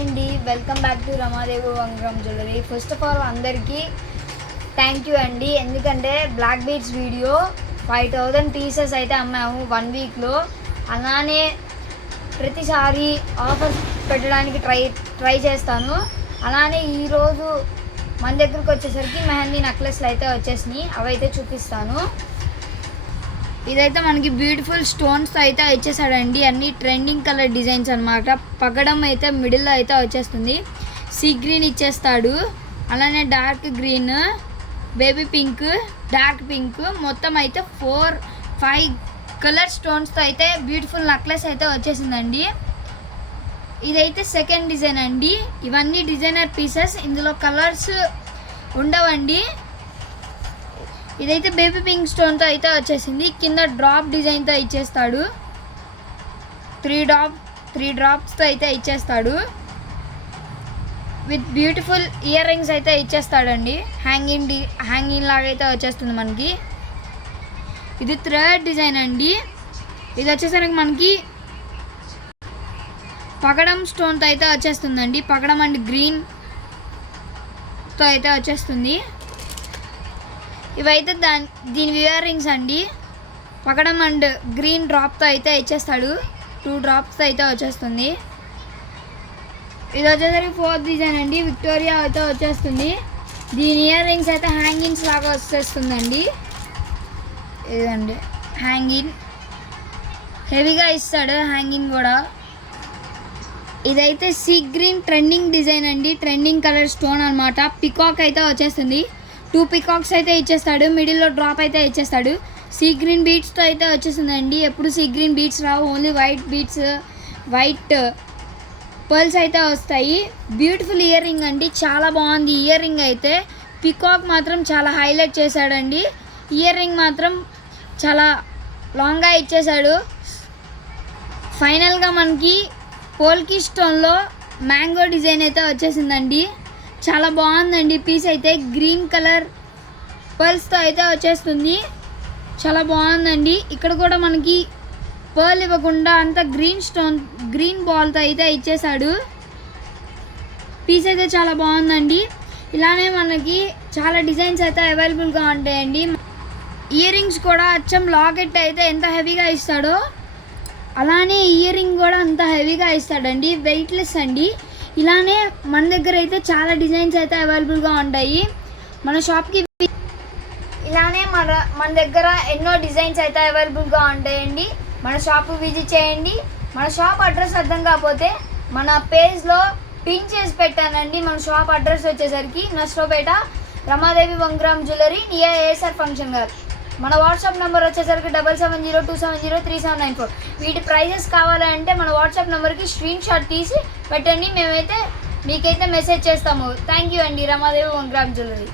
అండి, welcome back to Ramadevi Vangaram jewellery. First of all అందరికీ thank you అండి. ఎందుకంటే బ్లాక్ బీడ్స్ వీడియో 5000 పీసెస్ అయితే అమ్మాము 1 వీక్లో. అలానే ప్రతిసారి ఆఫర్స్ పెట్టడానికి ట్రై చేస్తాను. అలానే ఈరోజు మన దగ్గరకు వచ్చేసరికి మెహందీ నెక్లెస్లు అయితే వచ్చేసినాయి, అవైతే చూపిస్తాను. ఇదైతే మనకి బ్యూటిఫుల్ స్టోన్స్ అయితే ఇచ్చేసాడండి. అన్ని ట్రెండింగ్ కలర్ డిజైన్స్ అనమాట. పగడం అయితే మిడిల్లో అయితే వచ్చేస్తుంది. సీ గ్రీన్ ఇచ్చేస్తాడు, అలానే dark green, baby pink, dark pink, మొత్తం అయితే 4-5 కలర్ స్టోన్స్తో అయితే బ్యూటిఫుల్ నెక్లెస్ అయితే వచ్చేసిందండి. ఇదైతే సెకండ్ డిజైన్ అండి. ఇవన్నీ డిజైనర్ పీసెస్, ఇందులో కలర్స్ ఉండవండి. ఇదైతే బేబీ పింక్ స్టోన్తో అయితే వచ్చేసింది. కింద డ్రాప్ డిజైన్తో ఇచ్చేస్తాడు. 3 డ్రాప్స్తో అయితే ఇచ్చేస్తాడు. విత్ బ్యూటిఫుల్ ఇయర్ రింగ్స్ అయితే ఇచ్చేస్తాడండి. హ్యాంగింగ్ లాగా అయితే వచ్చేస్తుంది మనకి. ఇది థర్డ్ డిజైన్ అండి. ఇది వచ్చేసరికి మనకి పగడం స్టోన్తో అయితే వచ్చేస్తుందండి. పగడం అండ్ గ్రీన్తో అయితే వచ్చేస్తుంది. ఇవైతే దీని ఇయర్ రింగ్స్ అండి. పగడం అండ్ గ్రీన్ డ్రాప్తో అయితే ఇచ్చేస్తాడు. 2 డ్రాప్స్తో అయితే వచ్చేస్తుంది. ఇది వచ్చేసరికి ఫోర్త్ డిజైన్ అండి. విక్టోరియా అయితే వచ్చేస్తుంది. దీని ఇయర్ రింగ్స్ అయితే హ్యాంగింగ్స్ లాగా వచ్చేస్తుందండి. ఇదండి హ్యాంగింగ్, హెవీగా ఇస్తాడు హ్యాంగింగ్ కూడా. ఇదైతే సీ గ్రీన్ ట్రెండింగ్ డిజైన్ అండి. ట్రెండింగ్ కలర్ స్టోన్ అనమాట. పికాక్ అయితే వచ్చేస్తుంది. 2 పికాక్స్ అయితే ఇచ్చేస్తాడు. మిడిల్లో డ్రాప్ అయితే ఇచ్చేస్తాడు. సీ గ్రీన్ బీడ్స్తో అయితే వచ్చేసిందండి. ఎప్పుడు సీ గ్రీన్ బీడ్స్ రావు, only white beads, white pearls అయితే వస్తాయి. బ్యూటిఫుల్ ఇయర్ రింగ్ అండి, చాలా బాగుంది ఇయర్ రింగ్ అయితే. పికాక్ మాత్రం చాలా హైలైట్ చేశాడండి. ఇయర్ రింగ్ మాత్రం చాలా లాంగ్గా ఇచ్చేసాడు. ఫైనల్గా మనకి పోల్కి స్టోన్లో మ్యాంగో డిజైన్ అయితే వచ్చేసిందండి. చాలా బాగుందండి పీస్ అయితే. గ్రీన్ కలర్ పర్ల్స్తో అయితే వచ్చేస్తుంది. చాలా బాగుందండి. ఇక్కడ కూడా మనకి పర్ల్ ఇవ్వకుండా అంతా గ్రీన్ బాల్తో అయితే ఇచ్చేసాడు. పీస్ అయితే చాలా బాగుందండి. ఇలానే మనకి చాలా డిజైన్స్ అయితే అవైలబుల్గా ఉంటాయండి. ఇయర్ రింగ్స్ కూడా అచ్చం లాకెట్ అయితే ఎంత హెవీగా ఇస్తాడో అలానే ఇయర్ రింగ్ కూడా అంత హెవీగా ఇస్తాడండి. వెయిట్లెస్ అండి. ఇలానే మన దగ్గర అయితే చాలా డిజైన్స్ అయితే అవైలబుల్గా ఉంటాయి. మన షాప్కి ఇలానే మన దగ్గర ఎన్నో డిజైన్స్ అయితే అవైలబుల్గా ఉంటాయండి. మన షాప్ విజిట్ చేయండి. మన షాప్ అడ్రస్ అర్థం కాకపోతే మన పేజ్లో పిన్ చేసి పెట్టానండి. మన షాప్ అడ్రస్ వచ్చేసరికి Narasaraopet Ramadevi Vangaram jewellery near ASR function గారు. మన వాట్సాప్ నెంబర్ వచ్చేసరికి 7702703794. వీటి ప్రైజెస్ కావాలంటే మన వాట్సాప్ నెంబర్కి స్క్రీన్ షాట్ తీసి పెట్టండి, మేమైతే మీకైతే మెసేజ్ చేస్తాము. థ్యాంక్ యూ అండి. రమాదేవి వంగరం జ్యువెలరీ.